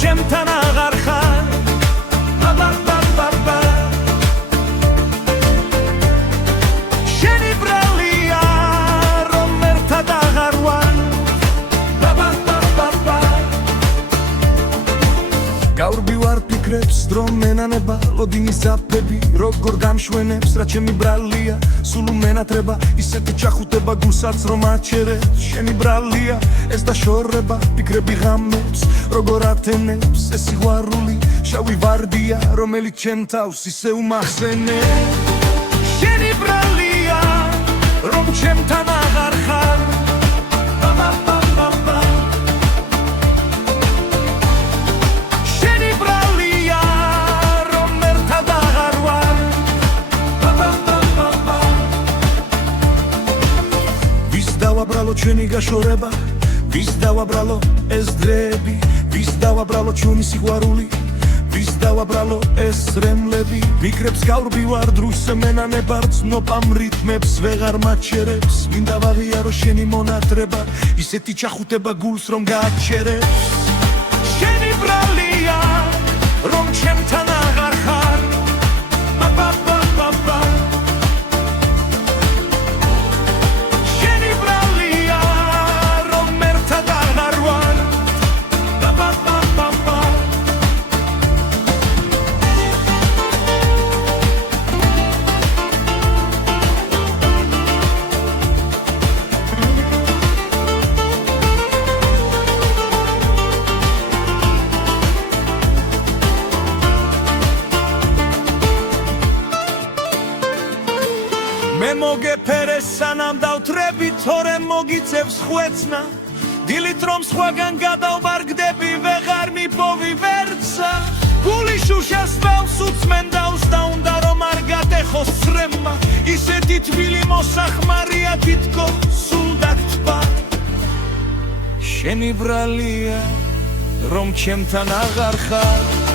ჩემთან აღარ ხარ შენი ბრალია რომ ერთად აღარ ვარ გავრბი ვარ ფიქრებს რომ მენანება ლოდინის ძაფები როგორ გამშვენებს რა ჩემი ბრალია სულ უმენატრება ისეთი ჩახუტება გულსაც რომ აჩერებს შენი ბრალია ეს დაშორება ფიქრები ღამებს როგორ ათენებს ეს სიყვარული შავი ვარდია რომელიც ჩემ თავს ისე უმახსენებს შენი ბრალია რომ ჩემთან აღარ ხარ დავაბრალო ჩვენი გაშორება ვის დავაბრალო ეს დღეები ვის დავაბრალო ჩვენი სიყვარული ვის დავაბრალო ეს რემლები ფიქრებს გავრბი ვარ დრუს მენანება ცნობამ რიტმებს ვეღარ მაჩერებს მინდა ვაღიარო შენი მონათრება ისეთი ჩახუტება გულს რომ გააჩერებს შენი ბრალია რომ ჩემთან აღარ ხარ მე მოგეფერე სანამ დავთრები თორე მოგიწევს ხვეცნა დილით რომ სხვაგან გადავბარგდები ვეღარ მიპოვი ვერცა გული შუშას ბავს უწმენდავს და უნდა რომ არ გატეხოს წრემა ისეთი თბილი მოსახმარია თითქოს სულ დაგთბა შენი ბრალია რომ ჩემთან აღარ ხარ